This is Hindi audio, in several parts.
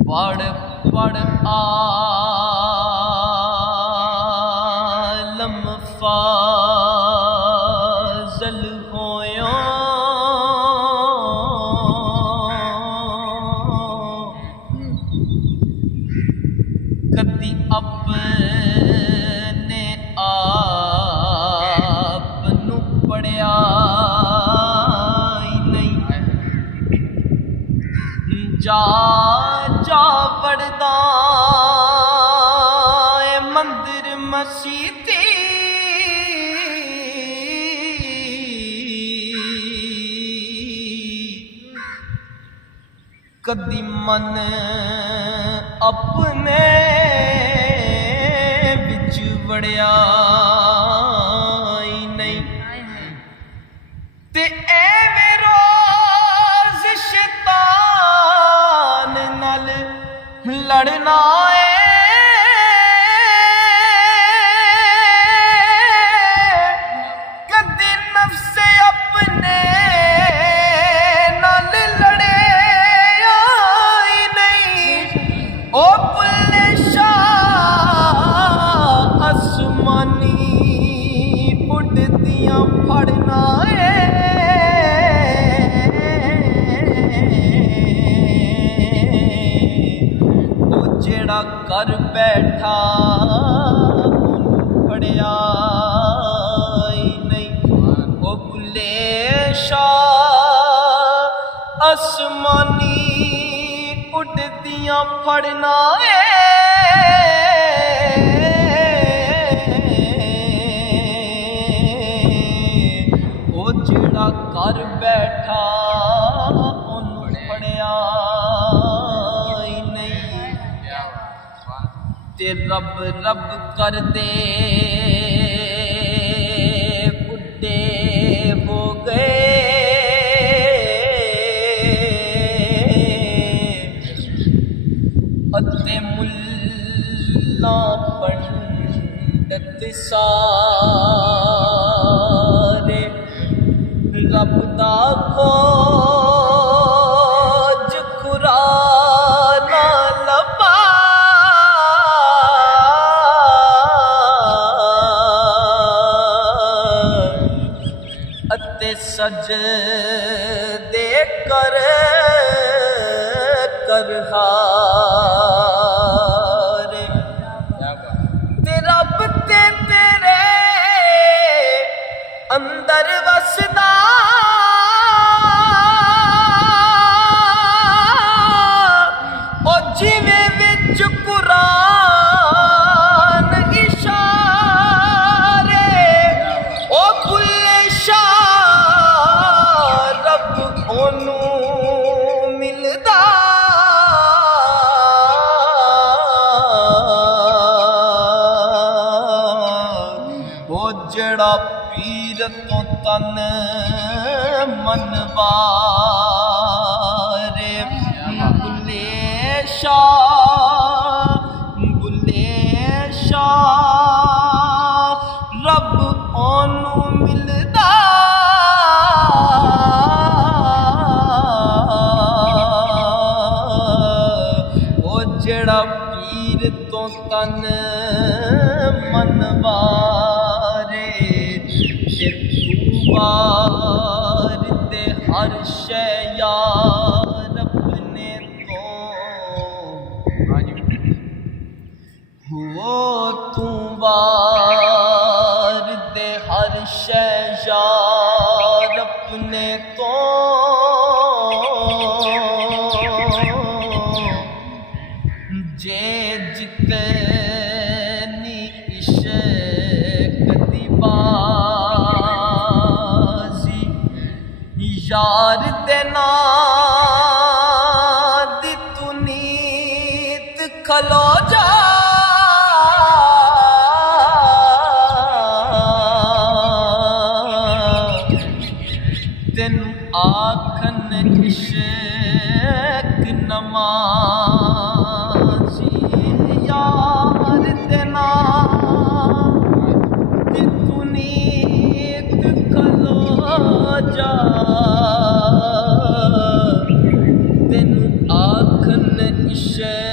पढ़ पढ़ आलम फाज़ल होयो कदी अपने आप नू पढ़िया जा जा पढ़दा मंदिर मसीती कदी मन अपने बिच वड़िया नहीं ते एवें रोज़ शैतान नाल लड़ना है कदी नफ्से अपने नाल लड़े नहीं ओ बुल्ले शाह आसमानी उड़दियां फड़ना है जेड़ा कर बैठा पढ़िया नहीं ओ बुल्ले शाह आसमानी उड़दियां फड़ना है ओ जेड़ा कर बैठा पढ़िया रब रब कर दे बुड्ढे हो गए अते मुल्ला पंडित सारे रब दा खोज कुरान लबा सजदे कर हारे ते रब ते तेरे अंदर वसदा ओ जिवें विच कुरान इशारे ओ बुल्ले शाह ओनू मिलदा ओ जड़ा पीर तो तन मनवारे बुल्ले शाह रब ओनू मिलदा जेड़ा पीर तो तन मनवारे ते तू वार ते हर शै यार अपने तो हो तू वार दे हर शै यार अपने तो जे जितनी इश्क दी बाजी यार दे नां दी तू नीत खलो जा तेनू आखन इश्क नमाज़ी यार दे नां दी तू नीत खलो जा तेनू आखन इश्क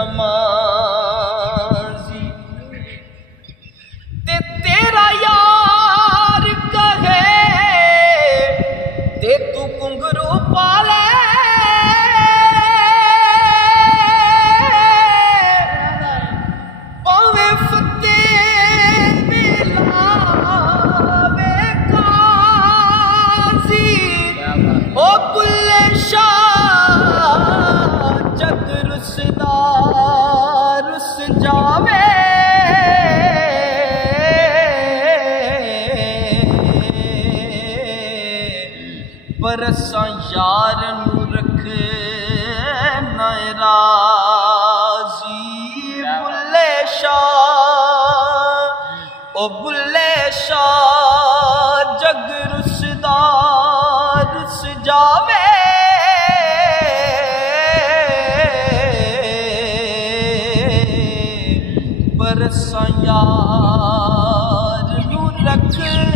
नमाजी ते तेरा यार कहे ते तू घुंघरू पाले पावे फतेह मिलावे काजी ओ बुल्ले शाह जग रुसदा रुस जावे पर असां यार नू रख नाराजी बुल्ले शाह ओ बुल्ले शाह जग रुसदा रुस जावे पर असां यार नू रख